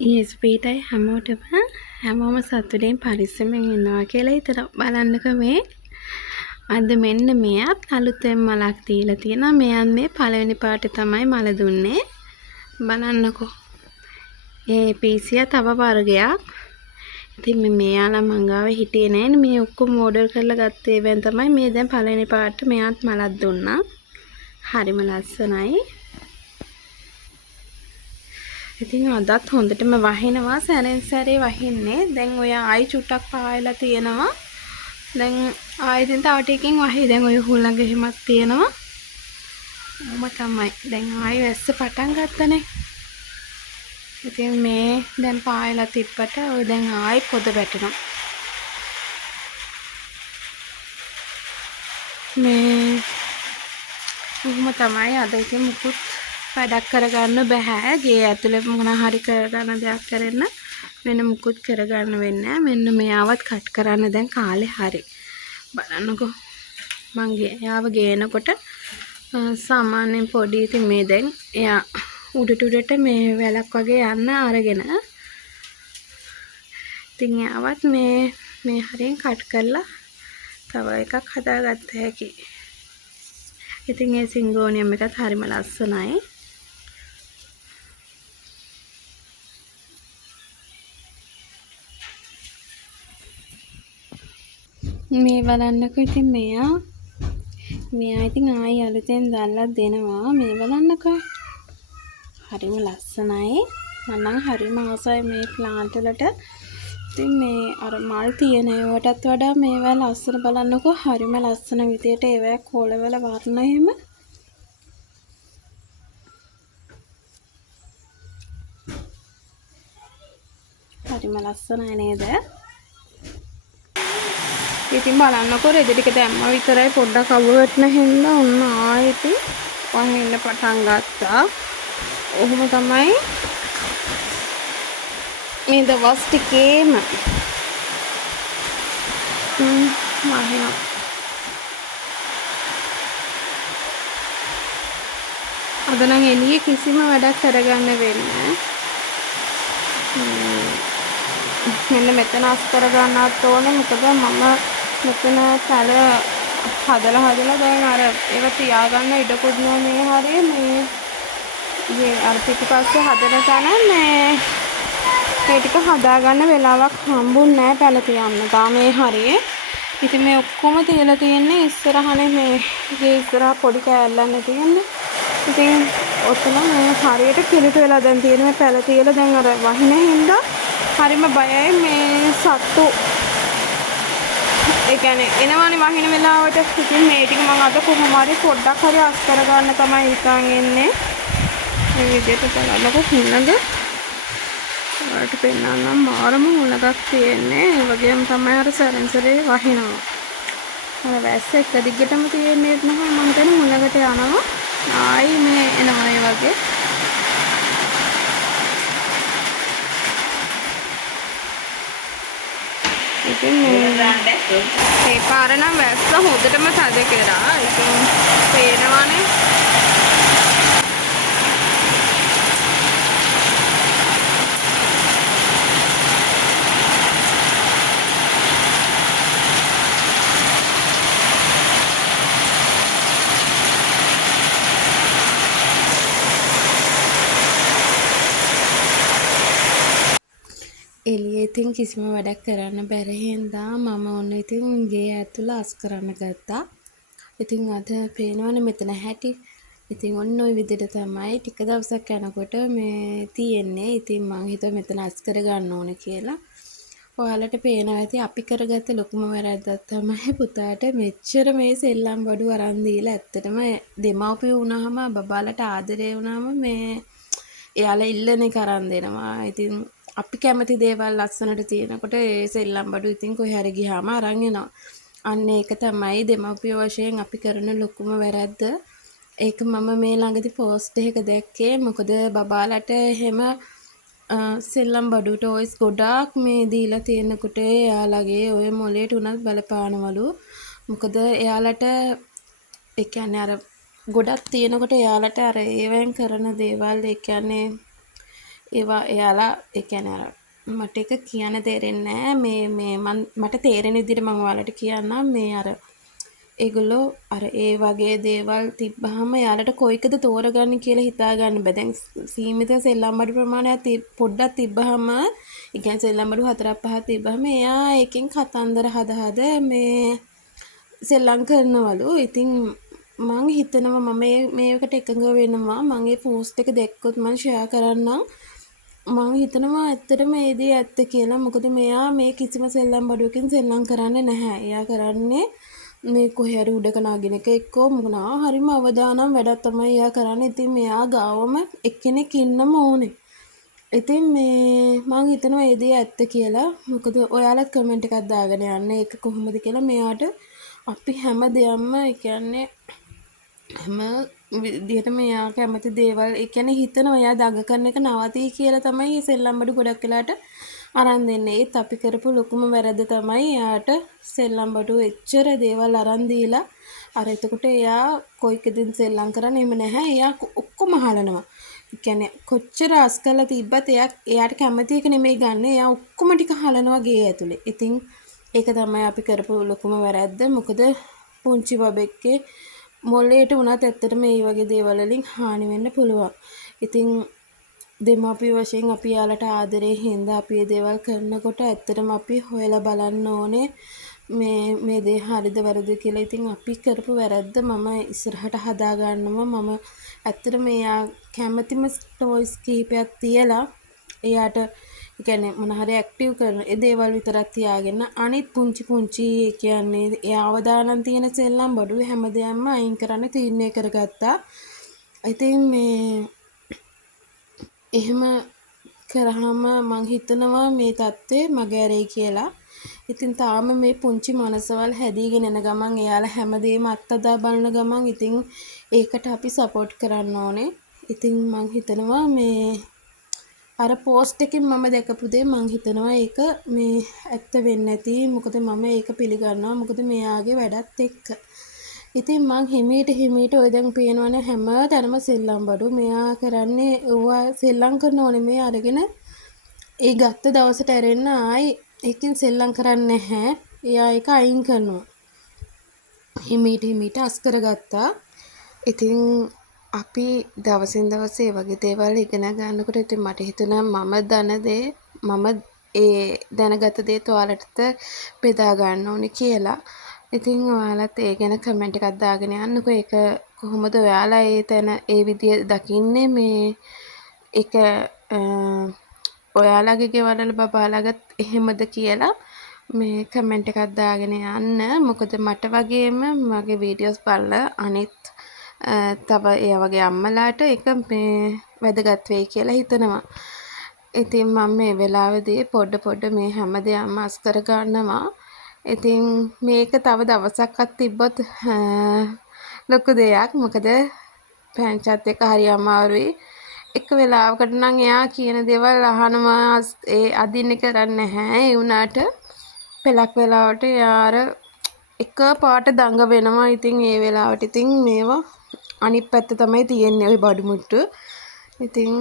ස්පීටයි හැමෝටම හැමෝම සතුටින් පරිස්සමෙන් ඉන්නවා කියලා හිතනවා. බලන්නකෝ මේ අද මෙන්න මෙයත් අලුතෙන් මලක් දීලා තියෙනවා. මෙයන් මේ පළවෙනි පාට තමයි මල දුන්නේ. බලන්නකෝ. ඒ පීසිය තව වර්ගයක්. ඉතින් මෙයාලා මංගාවේ හිටියේ නෑනේ. මේ ඔක්කොම ඕඩර් කරලා ගත්තේ වෙන් තමයි මේ දැන් පළවෙනි පාට මෙයාත් මලක් දුන්නා. හරිම ලස්සනයි. ඉතින් අදත් හොඳටම වහිනවා සැරෙන් සැරේ වහින්නේ. දැන් ඔය ආයි චුට්ටක් පායලා තියෙනවා. දැන් ආයෙ ඉතින් තව ටිකකින් වහි. දැන් ඔය හුලඟ එහෙමත් තියෙනවා. ඔහොම තමයි. දැන් ආයෙ වැස්ස පටන් ගත්තනේ. ඉතින් මේ දැන් පායලා තිබ්බට ඔය දැන් ආයෙ පොද වැටෙනවා. මේ ඔහොම තමයි අද ඉතින් මුකුත් වැඩක් කරගන්න බෑ. ගේ ඇතුලේ මොන හරි කරගන්න දෙයක් කරන්න වෙන මුකුත් කරගන්න වෙන්නේ නැහැ. මෙන්න මෙයාවත් කට් කරන්න දැන් කාලේ හරි. බලන්නකෝ. මං එයාව ගේනකොට සාමාන්‍යයෙන් පොඩි ඉතින් මේ දැන් එයා උඩට මේ වැලක් වගේ යන්න අරගෙන ඉතින් එයාවත් මේ හරියෙන් කට් කරලා තව එකක් හදාගත්ත හැකි. ඉතින් ඒ සිංගෝනියම් එකත් හරිම ලස්සනයි. මේ බලන්නකෝ ඉතින් මෙයා ඉතින් ආයි අලුතෙන් දැල්ලක් දෙනවා. මේ බලන්නකෝ. හරිම ලස්සනයි. මම නම් හරිම ආසයි මේ ප්ලාන්ට් වලට. ඉතින් මේ අර මල් තියෙන ඒවටත් වඩා මේවා ලස්සන බලන්නකෝ. හරිම ලස්සන විදියට ඒවා කොළවල වර්ණ එහෙම. හරිම ලස්සනයි නේද? ඉතින් බලන්නකෝ රෙදි ටික දැම්ම විතරයි පොඩ්ඩක් අවුවටන හින්දා ඔන්න ආයෙත් වහින්න පටන් ගත්තා. ඔහොම තමයි මේ දවස් ටිකේම වහිනවා. අද නම් එළියේ කිසිම වැඩක් කරගන්න වෙන්නේ මෙන්න මෙතන අස් කරගන්නත් ඕනේ. මොකද මම මෙතන පැල හදලා දැන් අර ඒක තියාගන්න ඉඩකුත් නෑ. මේ හරිය මේ අර පිටිපස්සේ හදන තැන මේ ටික හදාගන්න වෙලාවක් හම්බුන්නේ නෑ පැල තියන්න. තා මේ හරියේ ඉතින් මේ ඔක්කොම තියලා තියෙන්නේ ඉස්සරහනේ මේ ඉස්සරහ පොඩි කෑල්ලක් තියෙන්නේ. ඉතින් ඔතන මේ හරියට කිලිට වෙලා දැන් තියෙන මේ පැල තියලා දැන් අර වහින හින්දා හරිම බයයි මේ සත්තු. ඒ කියන්නේ එනවනේ වහින වෙලාවට. ඉතින් මේ ටික මම අද කොහොම හරි පොඩ්ඩක් හරි අස් කරගන්න තමයි හිතන් ඉන්නේ. මේ විදිහට බලන්නකො හුලඟ. ඔයාලට පෙන්නන්නම් මාරම හුලඟක් තියෙන්නේ. ඒ වගේම තමයි අර සැරෙන්සරේ වහිනවා. අර වැස්ස එක දිගටම තියෙන්නේ නැහැ. මම හිතන්නේ හුලඟට යනවා. ආයි මේ එනවා ඒ වගේ. ඉතින් මේ පාර නම් වැස්ස හොඳටම තද කරා. ඉතින් පේනවනේ. එළියේ ඉතින් කිසිම වැඩක් කරන්න බැරි හින්දා මම ඔන්න ඉතින් ගේ ඇතුළ අස් කරන්න ගත්තා. ඉතින් අද පේනවනේ මෙතන හැටි. ඉතින් ඔන්න ඔය විදිහට තමයි ටික දවසක් යනකොට මේ තියෙන්නේ. ඉතින් මං හිතුවා මෙතන අස් කර ගන්න ඕනේ කියලා. ඔයාලට පේනවා ඇති අපි කරගත්ත ලොකුම වැරද්දක් තමයි පුතාට මෙච්චර මේ සෙල්ලම් බඩු අරන් දීලා. ඇත්තටම දෙමව්පියෝ වුණාම බබාලට ආදරේ වුණාම මේ එයාලා ඉල්ලනේ කරන් දෙනවා. ඉතින් අපි කැමති දේවල් ලස්සනට තියෙනකොට ඒ සෙල්ලම් බඩු ඉතින් කොහේ හරි ගියාම අරන් එනවා. අන්න ඒක තමයි දෙමව්පියෝ වශයෙන් අපි කරන ලොකුම වැරද්ද. ඒක මම මේ ළඟදී පෝස්ට් එකක දැක්කේ. මොකද බබාලට එහෙම සෙල්ලම් බඩු ටොයිස් ගොඩාක් මේ දීලා තියෙනකොට එයාලගේ ඔය මොලේට උනත් බලපානවලු. මොකද එයාලට ඒ කියන්නේ අර ගොඩක් තියෙනකොට එයාලට අර ඒවෙන් කරන දේවල් ඒ කියන්නේ ඒවා එයාලා ඒ කියන්නේ අර මට එක කියන්න තේරෙන්නේ නැහැ මට තේරෙන විදිහට මම ඔයාලට කියන්නම් මේ අර ඒගොල්ලෝ අර ඒ වගේ දේවල් තිබ්බහම යාලට කොයිකද තෝරගන්න කියලා හිතා ගන්න බෑ. දැන් සීමිත සෙල්ලම් බඩු ප්‍රමාණයක් පොඩ්ඩක් තිබ්බහම ඒ කියන්නේ සෙල්ලම් බඩු 4-5ක් තිබ්බහම එයා ඒකෙන් කතන්දර හද මේ සෙල්ලම් කරනවලු. ඉතින් මං හිතනවා මම මේකට එකඟ වෙනවා. මම ඒ පෝස්ට් එක දැක්කොත් මං ෂෙයා කරන්නම්. මං හිතනවා ඇත්තටම ඒ දේ ඇත්ත කියලා. මොකද මෙයා මේ කිසිම සෙල්ලම් බඩුවකින් සෙල්ලම් කරන්නේ නැහැ. එයා කරන්නේ මේ කොහේ හරි උඩක නගින එක එක්කෝ මොනවා හරිම අවදානම් වැඩක් තමයි එයා කරන්නේ. ඉතින් මෙයා ගාවම එක්කෙනෙක් ඉන්නම ඕනේ. ඉතින් මේ මං හිතනවා ඒ දේ ඇත්ත කියලා. මොකද ඔයාලත් කමෙන්ට් එකක් දාගෙන යන්න ඒක කොහොමද කියලා. මෙයාට අපි හැම දෙයක්ම ඒ කියන්නේ හැම විදිහටම එයා කැමති දේවල් ඒ කියන්නේ හිතනවා එයා දඟ කරන එක නවතී කියලා තමයි මේ සෙල්ලම් බඩු ගොඩක් වෙලාට අරන් දෙන්නේ. ඒත් අපි කරපු ලොකුම වැරද්ද තමයි එයාට සෙල්ලම් බඩු එච්චර දේවල් අරන් දීලා අර එතකොට එයා කොයිකදින් සෙල්ලම් කරන්නේ එහෙම නැහැ. එයා ඔක්කොම හලනවා. ඒ කියන්නේ කොච්චර අස් කරලා තිබ්බත් එයාට කැමති එක නෙමෙයි ගන්න. එයා ඔක්කොම ටික හලනවා ගේ ඇතුලේ. ඉතින් ඒක තමයි අපි කරපු ලොකුම වැරද්ද. මොකද පුංචි බබෙක්ගේ මොළයට වුණත් ඇත්තටම මේ වගේ දේවල් වලින් හානි වෙන්න පුළුවන්. ඉතින් දෙමාපිය වශයෙන් අපි යාලට ආදරේ හින්දා අපි මේ දේවල් කරනකොට ඇත්තටම අපි හොයලා බලන්න ඕනේ මේ දේ හරිද වැරදිද කියලා. ඉතින් අපි කරපු වැරද්ද මම ඉස්සරහට හදා ගන්නවා. මම ඇත්තටම එයා කැමැතිම ටොයිස් කීපයක් තියලා එයාට ඒ කියන්නේ මොන හරි ඇක්ටිව් කරන ඒ දේවල් විතරක් තියාගෙන අනිත් පුංචි ඒ කියන්නේ ඒ අවදානම් තියෙන සෙල්ලම් බඩු හැමදේම අයින් කරන්න තීරණය කරගත්තා. ඉතින් මේ එහෙම කරාම මං හිතනවා මේ தත්ත්වය මගහැරෙයි කියලා. ඉතින් තාම මේ පුංචි මනසවල් හැදීගෙන එන ගමන් එයාලා හැමදේම අත්අදා බලන ගමන් ඉතින් ඒකට අපි සපෝට් කරන්න ඕනේ. ඉතින් මං හිතනවා මේ අර පෝස්ට් එකෙන් මම දැකපු දේ මං හිතනවා ඒක මේ ඇත්ත වෙන්නේ නැති. මොකද මම ඒක පිළිගන්නවා. මොකද මෙයාගේ වැඩත් එක්ක. ඉතින් මං හිමීට ඔය දැන් පේනවනේ හැම තැනම සෙල්ලම් බඩු. මෙයා කරන්නේ ඌවා සෙල්ලම් කරනෝනේ මේ අරගෙන ඒ ගත්ත දවසට ඇරෙන්න ආයි ඒකෙන් සෙල්ලම් කරන්නේ නැහැ. එයා ඒක අයින් කරනවා. හිමීට අස් කරගත්තා. ඉතින් අපි දවසින් දවස ඒ වගේ දේවල් ඉගෙන ගන්නකොට ඉතින් මට හිතුණා මම ඒ දැනගත දේ ඔයාලට බෙදා ගන්න ඕනේ කියලා. ඉතින් ඔයාලත් ඒ ගැන කමෙන්ට් එකක් දාගෙන යන්නකෝ. ඒක කොහොමද ඔයාලා ඒ විදිය දකින්නේ මේ ඒක ඔයාලගේ ගෙවල් වල බබාලාගත් එහෙමද කියලා මේ කමෙන්ට් එකක් දාගෙන යන්න. මොකද මට වගේම මගේ වීඩියෝස් බලලා අනිත් තව ඒ වගේ අම්මලාට ඒක මේ වැදගත් වෙයි කියලා හිතනවා. ඉතින් මම මේ වෙලාවේදී පොඩ මේ හැමදේම අස් කර ගන්නවා. ඉතින් මේක තව දවසක්වත් තිබ්බොත් ලොකු දෙයක්. මොකද පැංචත් එක හරි අමාරුයි. එක වෙලාවකට නම් එයා කියන දේවල් අහනවා ඒ අදින්න කරන්නේ නැහැ. ඒ වුණාට පෙලක් වෙලාවට යාර එක පාට දඟ වෙනවා. ඉතින් ඒ වෙලාවට ඉතින් මේවා අනිත් පැත්ත තමයි තියෙන්නේ ওই බඩු මුට්ටු. ඉතින්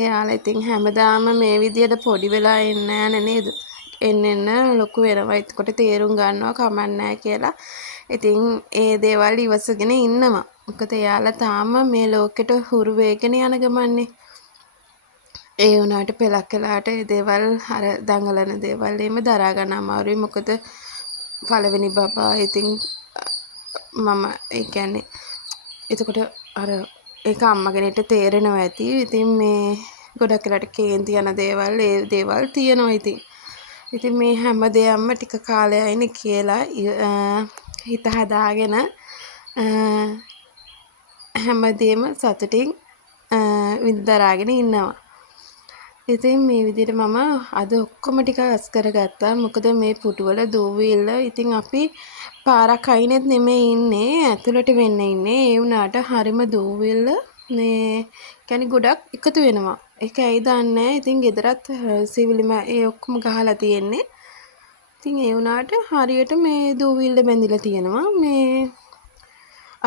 එයාලා ඉතින් හැමදාම මේ විදියට පොඩි වෙලා එන්නේ නැහැ නේද? එන්න ලොකු වෙනවා. එතකොට තේරුම් ගන්නවා කමක් නැහැ කියලා. ඉතින් ඒ දේවල් ඉවසගෙන ඉන්නවා. මොකද එයාලා තාම මේ ලෝකෙට හුරු වෙගෙන යන ගමන්නේ. ඒ වුණාට පෙලක් වෙලාට ඒ දේවල් අර දඟලන දේවල් එහෙම දරා ගන්න අමාරුයි. මොකද පළවෙනි බබා ඉතින් මම ඒ කියන්නේ එතකොට අර ඒක අම්මගෙනට තේරෙනවා ඇති. ඉතින් මේ ගොඩක් වෙලාට කේන්ති යන දේවල් ඒ දේවල් තියෙනවා. ඉතින් මේ හැම දෙයක්ම ටික කාලයයිනේ කියලා හිත හදාගෙන හැමදේම සතුටින් විඳදරාගෙන ඉන්නවා. ඉතින් මේ විදිහට මම අද ඔක්කොම ටික අස් කරගත්තා. මොකද මේ පුටුවල දූවිල්ල ඉතින් අපි පාරක් අයිනෙත් නෙමෙයි ඉන්නේ ඇතුළට වෙන්න ඉන්නේ. ඒ වුණාට හරිම දූවිල්ල මේ කියන්නේ ගොඩක් එකතු වෙනවා. ඒක ඇයි දන්නේ. ඉතින් ගෙදරත් සිවිලිම ඒ ඔක්කොම ගහලා තියෙන්නේ. ඉතින් ඒ වුණාට හරියට මේ දූවිල්ල බැඳිලා තියෙනවා. මේ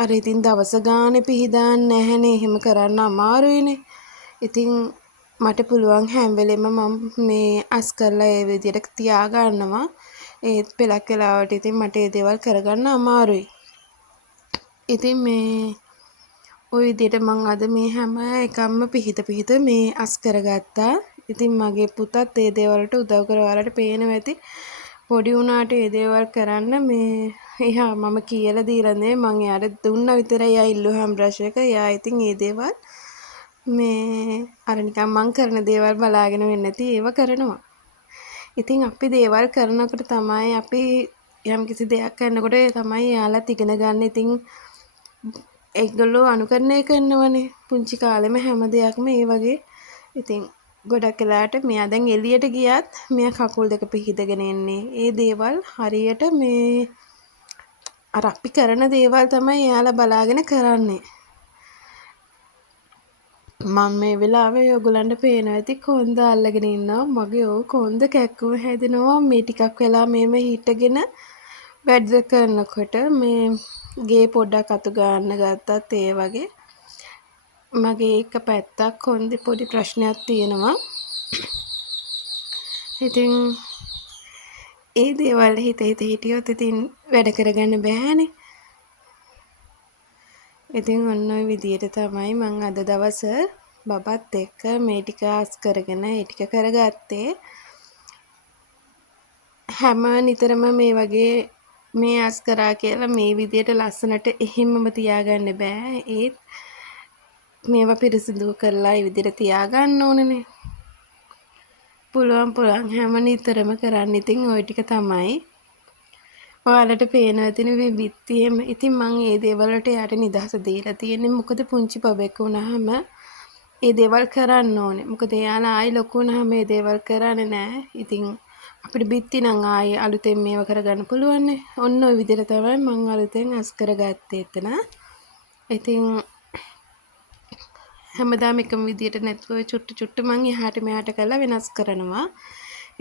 අර ඉතින් දවස ගානේ පිහිදාන්නේ නැහනේ. එහෙම කරන්න අමාරුයිනේ. ඉතින් මට පුළුවන් හැම වෙලෙම මම මේ අස් කරලා ඒ විදිහට තියා ගන්නවා. ඒත් පෙලක් වෙලාවට ඉතින් මට ඒ දේවල් කරගන්න අමාරුයි. ඉතින් මේ ওই විදිහට මම අද මේ හැම එකක්ම පිහිට මේ අස් කරගත්තා. ඉතින් මගේ පුතත් ඒ දේවල්ට උදව් කරවලට පේනවා ඇති. පොඩි වුණාට ඒ දේවල් කරන්න මේ එහා මම කියලා දීලා නේ මං එයාට දුන්නා විතරයි එයා ඉල්ලුවාම බ්‍රෂ් එක. එයා ඉතින් ඒ දේවල් මේ අර නිකන් මං කරන දේවල් බලාගෙන වෙන්නේ නැති ඒව කරනවා. ඉතින් අපි දේවල් කරනකොට තමයි අපි යම්කිසි දෙයක් කරනකොට තමයි එයාලත් ඉගෙන ගන්න. ඉතින් ඒගොල්ලෝ අනුකරණය කරනවනේ පුංචි කාලෙම හැම දෙයක්ම ඒ වගේ. ඉතින් ගොඩක් වෙලාවට මෙයා දැන් එළියට ගියත් මෙයා කකුල් දෙක පිහිදගෙන එන්නේ. ඒ දේවල් හරියට මේ අර අපි කරන දේවල් තමයි එයාලා බලාගෙන කරන්නේ. මම මේ වෙලාවේ ඔයගොල්ලන්ට පේනවා ඇති කොන්ද අල්ලගෙන ඉන්නවා. මගේ ඔව් කොන්ද කැක්කුම හැදෙනවා. මේ ටිකක් වෙලා මේම හිටගෙන වැඩ කරනකොට මේ ගේ පොඩ්ඩක් අතු ගන්න ගත්තත් ඒ වගේ මගේ එක පැත්තක් කොන්දේ පොඩි ප්‍රශ්නයක් තියෙනවා. ඉතින් ඒ දේවල් හිත හිටියොත් ඉතින් වැඩ කරගන්න බෑනේ. ඉතින් ඔන්න ඔය විදියට තමයි මං අද දවස බබත් එක්ක මේ ටික ආස් කරගෙන ඒ ටික කරගත්තේ. හැම නිතරම මේ වගේ මේ ආස් කරා කියලා මේ විදියට ලස්සනට එහෙම්මම තියාගන්න බෑ. ඒත් මේවා පිරිසිදු කරලා ඒ විදියට තියාගන්න ඕනනේ. පුළුවන් හැම නිතරම කරන්න ඉතින් ওই ටික තමයි. ඔයාලට පේනවා ඇතිනේ මේ බිත්තියෙම. ඉතින් මං ඒ දේවල් වලට යාට නිදහස දීලා තියෙන්නේ. මොකද පුංචි බබෙක් වුණාම ඒ දේවල් කරන්න ඕනේ. මොකද එයාලා ආයි ලොකු වුණාම මේ දේවල් කරන්නේ නැහැ. ඉතින් අපිට බිත්ති නම් ආයි අලුතෙන් මේව කරගන්න පුළුවන් නේ. ඔන්න ඔය විදිහට තමයි මං අලුතෙන් අස් කරගත්තේ එතන. ඉතින් හැමදාම එකම විදිහට නැතුව චුට්ටු මං එහාට මෙහාට කරලා වෙනස් කරනවා.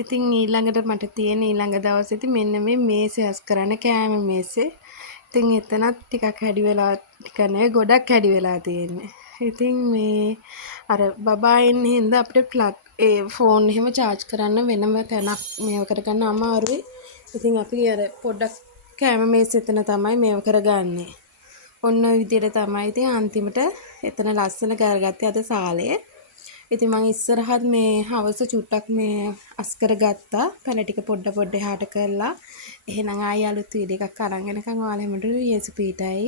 ඉතින් ඊළඟට මට තියෙන ඊළඟ දවසේදී මෙන්න මේ මේසේ අස් කරන්න කෑම මේසේ. ඉතින් එතනත් ටිකක් හැඩි වෙලා ටික නේ ගොඩක් හැඩි වෙලා තියෙන්නේ. ඉතින් මේ අර බබා ඉන්නේ හින්දා අපිට ප්ලග් ඒ ෆෝන් එහෙම charge කරන්න වෙනම තැනක් මේව කරගන්න අමාරුයි. ඉතින් අපි අර පොඩ්ඩක් කෑම මේසේ එතන තමයි මේව කරගන්නේ. ඔන්න ඔය විදිහට තමයි ඉතින් අන්තිමට එතන ලස්සන කරගත්තේ අද සාලේ. ඉතින් මම ඉස්සරහත් මේ හවස චුට්ටක් මේ අස් කරගත්තා. පැල ටික පොඩ එහාට කරලා. එහෙනම් ආයෙ අලුත් වීඩියෝ එකක් අරන් එනකන් ඔයාලා හැමෝටම යසුපීටයි.